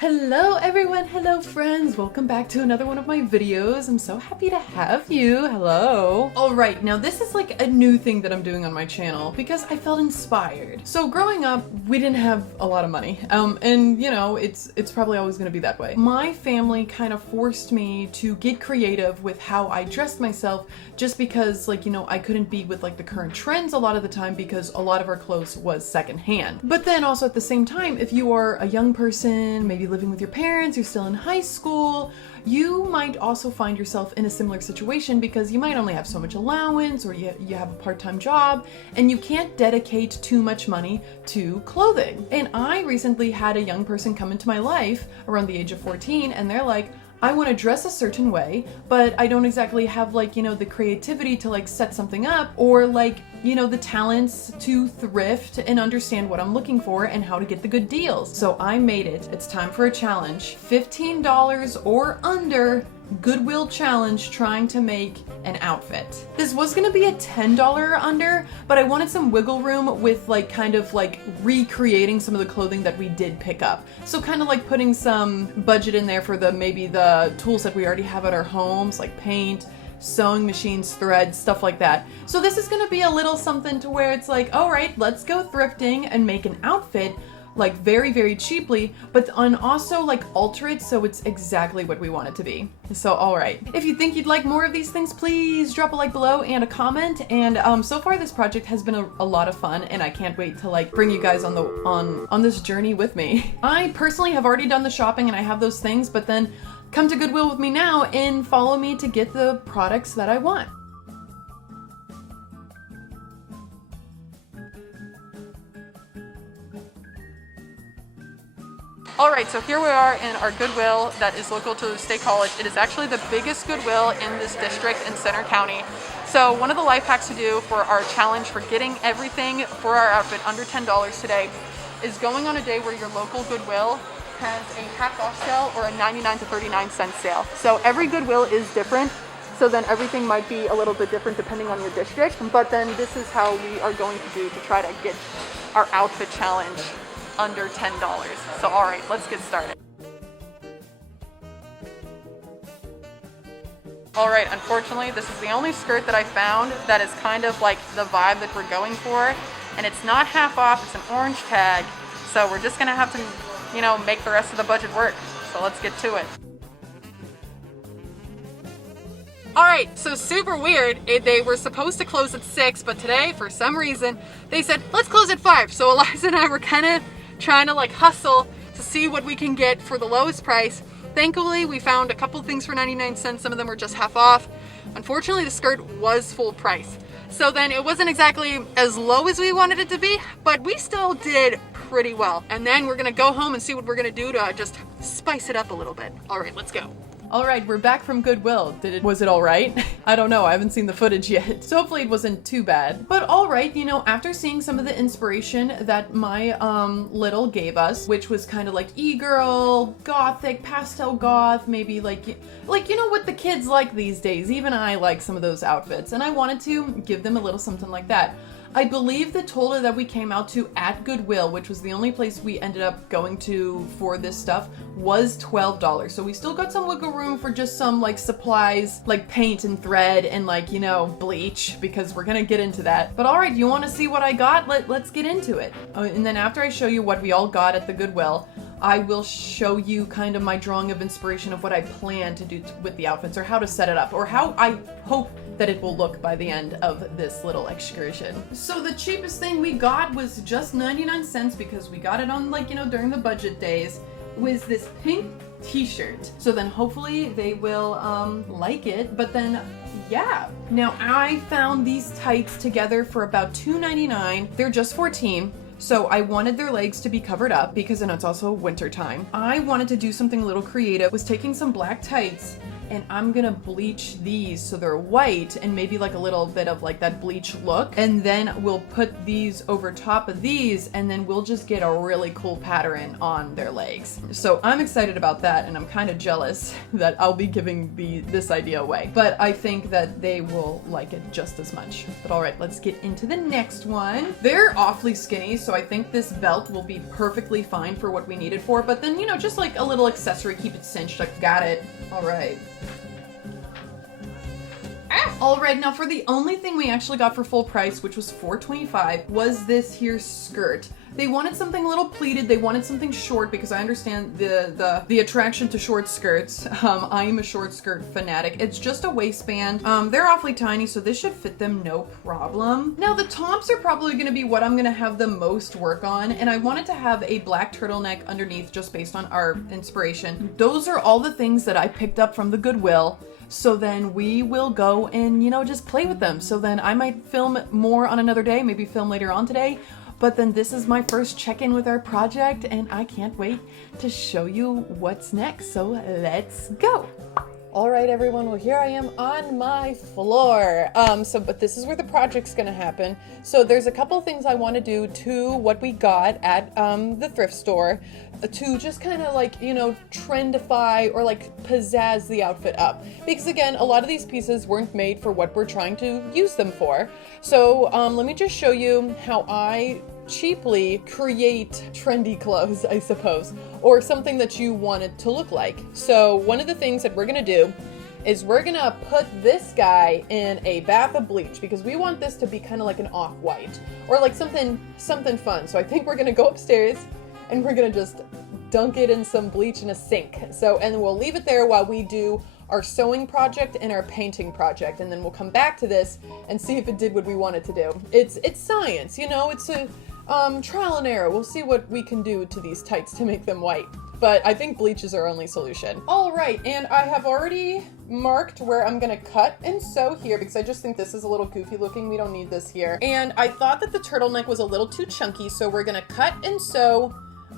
Hello everyone, hello friends, welcome back to another one of my videos. I'm so happy to have you, hello. Alright, now this is like a new thing that I'm doing on my channel because I felt inspired. So growing up, we didn't have a lot of money, and you know, it's probably always gonna be that way. My family kind of forced me to get creative with how I dressed myself just because, like, you know, I couldn't be with like the current trends a lot of the time because a lot of our clothes was secondhand. But then also at the same time, if you are a young person, maybe living with your parents, you're still in high school, you might also find yourself in a similar situation because you might only have so much allowance or you have a part-time job and you can't dedicate too much money to clothing. And I recently had a young person come into my life around the age of 14 and they're like, I want to dress a certain way, but I don't exactly have, like, you know, the creativity to like set something up or like, you know, the talents to thrift and understand what I'm looking for and how to get the good deals. So I made it. It's time for a challenge. $15 or under Goodwill challenge trying to make an outfit. This was gonna be a $10 or under, but I wanted some wiggle room with like kind of like recreating some of the clothing that we did pick up. So kind of like putting some budget in there for maybe the tools that we already have at our homes, like paint, sewing machines, thread, stuff like that. So this is gonna be a little something to where it's like, all right, let's go thrifting and make an outfit like very, very cheaply, but also like alter it so it's exactly what we want it to be. So all right, if you think you'd like more of these things, please drop a like below and a comment. And so far this project has been a lot of fun and I can't wait to like bring you guys on this journey with me. I personally have already done the shopping and I have those things, but then come to Goodwill with me now and follow me to get the products that I want. Alright, so here we are in our Goodwill that is local to State College. It is actually the biggest Goodwill in this district in Center County. So one of the life hacks to do for our challenge for getting everything for our outfit under $10 today is going on a day where your local Goodwill has a half off sale or a 99 to 39-cent sale. So every Goodwill is different, so then everything might be a little bit different depending on your district, but then this is how we are going to do to try to get our outfit challenge under $10. So all right, let's get started. All right, unfortunately, this is the only skirt that I found that is kind of like the vibe that we're going for, and it's not half off, it's an orange tag. So we're just gonna have to, you know, make the rest of the budget work. So let's get to it. All right, so super weird. They were supposed to close at 6, but today, for some reason, they said, let's close at 5. So Eliza and I were kind of trying to like hustle to see what we can get for the lowest price. Thankfully, we found a couple things for 99 cents. Some of them were just half off. Unfortunately, the skirt was full price. So then it wasn't exactly as low as we wanted it to be, but we still did pretty well. And then we're gonna go home and see what we're gonna do to just spice it up a little bit. All right, let's go. All right, we're back from Goodwill. Was it all right? I don't know, I haven't seen the footage yet. So hopefully it wasn't too bad. But all right, you know, after seeing some of the inspiration that my little gave us, which was kind of like e-girl, gothic, pastel goth, maybe like, you know what the kids like these days. Even I like some of those outfits and I wanted to give them a little something like that. I believe the total that we came out to at Goodwill, which was the only place we ended up going to for this stuff, was $12. So we still got some wiggle room for just some like supplies, like paint and thread and like, you know, bleach, because we're gonna get into that. But all right, you wanna see what I got? Let's get into it. And then after I show you what we all got at the Goodwill, I will show you kind of my drawing of inspiration of what I plan to do with the outfits or how to set it up or how I hope that it will look by the end of this little excursion. So the cheapest thing we got was just 99 cents because we got it on, like, you know, during the budget days, was this pink t-shirt. So then hopefully they will like it, but then yeah. Now I found these tights together for about $2.99. They're just 14. So I wanted their legs to be covered up because then it's also winter time. I wanted to do something a little creative, was taking some black tights and I'm gonna bleach these so they're white and maybe like a little bit of like that bleach look. And then we'll put these over top of these, and then we'll just get a really cool pattern on their legs. So I'm excited about that, and I'm kind of jealous that I'll be giving this idea away. But I think that they will like it just as much. But all right, let's get into the next one. They're awfully skinny, so I think this belt will be perfectly fine for what we need it for. But then, you know, just like a little accessory, keep it cinched. I got it. All right. All right, now for the only thing we actually got for full price, which was $4.25, was this here skirt. They wanted something a little pleated. They wanted something short because I understand the attraction to short skirts. I am a short skirt fanatic. It's just a waistband. They're awfully tiny, so this should fit them no problem. Now the tops are probably gonna be what I'm gonna have the most work on, and I wanted to have a black turtleneck underneath just based on our inspiration. Those are all the things that I picked up from the Goodwill. So then we will go and, you know, just play with them. So then I might film more on another day, maybe film later on today. But then this is my first check-in with our project, and I can't wait to show you what's next. So let's go. All right, everyone, well, here I am on my floor. But this is where the project's gonna happen. So there's a couple of things I wanna do to what we got at the thrift store to just kind of like, you know, trendify or like pizzazz the outfit up. Because again, a lot of these pieces weren't made for what we're trying to use them for. So let me just show you how I cheaply create trendy clothes, I suppose, or something that you want it to look like. So one of the things that we're gonna do is we're gonna put this guy in a bath of bleach because we want this to be kind of like an off-white or like something fun. So I think we're gonna go upstairs and we're gonna just dunk it in some bleach in a sink. So, and we'll leave it there while we do our sewing project and our painting project, and then we'll come back to this and see if it did what we wanted to do. It's science, you know, it's a trial and error. We'll see what we can do to these tights to make them white. But I think bleach is our only solution. All right, and I have already marked where I'm gonna cut and sew here because I just think this is a little goofy looking. We don't need this here. And I thought that the turtleneck was a little too chunky, so we're gonna cut and sew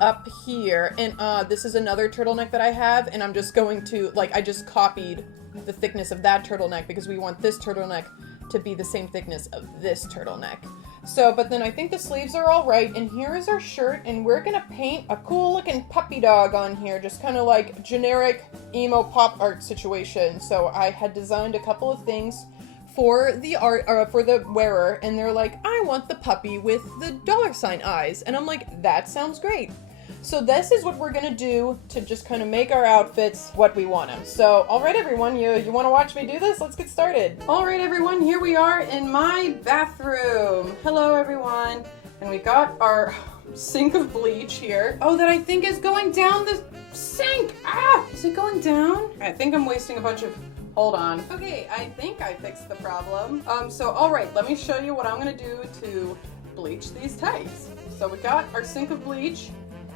up here. And this is another turtleneck that I have, and I'm just going to, like, I just copied the thickness of that turtleneck because we want this turtleneck to be the same thickness of this turtleneck. So, but then I think the sleeves are all right, and here is our shirt, and we're gonna paint a cool looking puppy dog on here, just kind of like generic emo pop art situation. So I had designed a couple of things for the art, or for the wearer, and they're like, I want the puppy with the $ eyes, and I'm like, that sounds great. So this is what we're gonna do to just kind of make our outfits what we want them. So, all right, everyone, you want to watch me do this? Let's get started. All right, everyone, here we are in my bathroom. Hello, everyone. And we got our sink of bleach here. Oh, that I think is going down the sink. Ah, is it going down? I think I'm wasting a bunch of, hold on. Okay, I think I fixed the problem. So, all right, let me show you what I'm gonna do to bleach these tights. So we got our sink of bleach,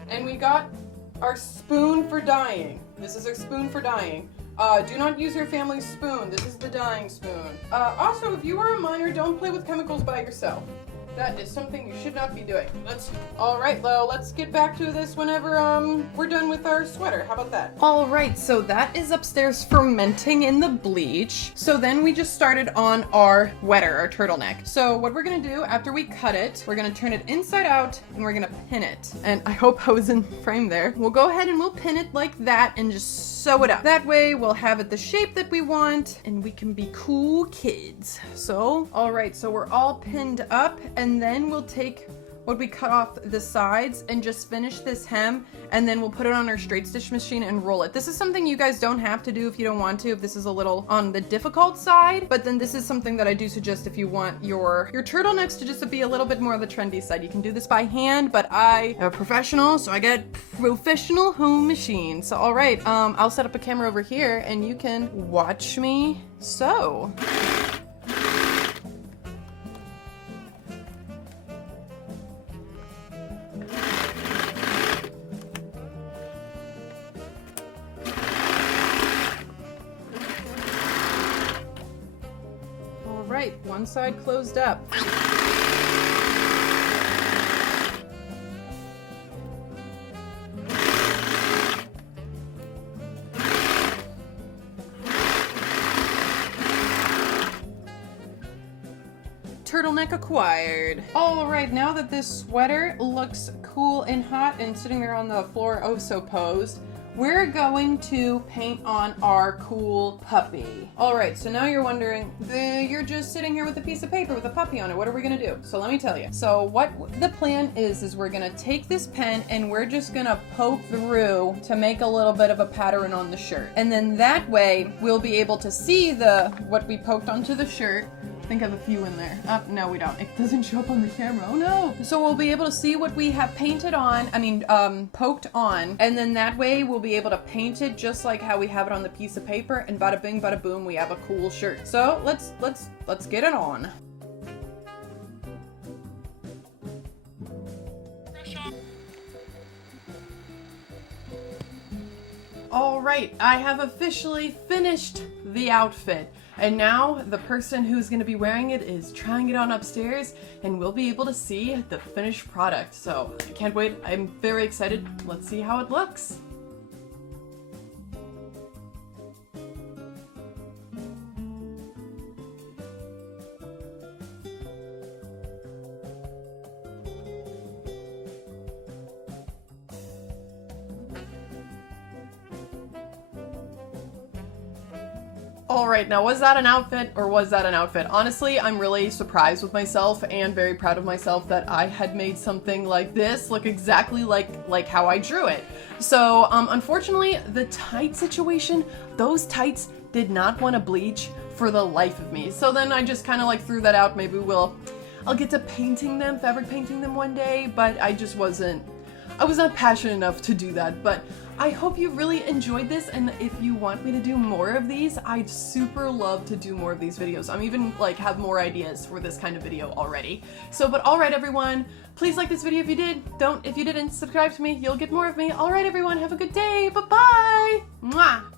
and we got our spoon for dyeing. This is our spoon for dyeing. Do not use your family's spoon. This is the dyeing spoon. Also, if you are a minor, don't play with chemicals by yourself. That is something you should not be doing. All right, Lo, let's get back to this whenever we're done with our sweater. How about that? All right, so that is upstairs fermenting in the bleach. So then we just started on our wetter, our turtleneck. So what we're gonna do after we cut it, we're gonna turn it inside out and we're gonna pin it. And I hope I was in frame there. We'll go ahead and we'll pin it like that and just sew it up. That way we'll have it the shape that we want and we can be cool kids. So, all right, so we're all pinned up, and then we'll take what we cut off the sides and just finish this hem, and then we'll put it on our straight stitch machine and roll it. This is something you guys don't have to do if you don't want to, if this is a little on the difficult side, but then this is something that I do suggest if you want your turtlenecks to just be a little bit more on the trendy side. You can do this by hand, but I am a professional, so I got professional home machine. So all right, I'll set up a camera over here and you can watch me sew. Right, one side closed up. turtleneck acquired. All right, now that this sweater looks cool and hot and sitting there on the floor oh so posed, we're going to paint on our cool puppy. All right, so now you're wondering, you're just sitting here with a piece of paper with a puppy on it. What are we gonna do? So let me tell you. So what the plan is we're gonna take this pen and we're just gonna poke through to make a little bit of a pattern on the shirt. And then that way we'll be able to see what we poked onto the shirt. I think I have a few in there. Oh, no, we don't. It doesn't show up on the camera. Oh no. So we'll be able to see what we have painted on, poked on, and then that way we'll be able to paint it just like how we have it on the piece of paper, and bada bing, bada boom, we have a cool shirt. So let's get it on. All right, I have officially finished the outfit. And now the person who's going to be wearing it is trying it on upstairs, and we'll be able to see the finished product. So I can't wait. I'm very excited. Let's see how it looks. All right, now was that an outfit or was that an outfit? Honestly, I'm really surprised with myself and very proud of myself that I had made something like this look exactly like how I drew it. So unfortunately, the tight situation, those tights did not want to bleach for the life of me. So then I just kind of like threw that out. Maybe I'll get to fabric painting them one day, but I was not passionate enough to do that. But I hope you really enjoyed this, and if you want me to do more of these, I'd super love to do more of these videos. I'm even have more ideas for this kind of video already. So, but alright everyone, please like this video if you did. If you didn't, subscribe to me, you'll get more of me. Alright everyone, have a good day, bye-bye! Mwah!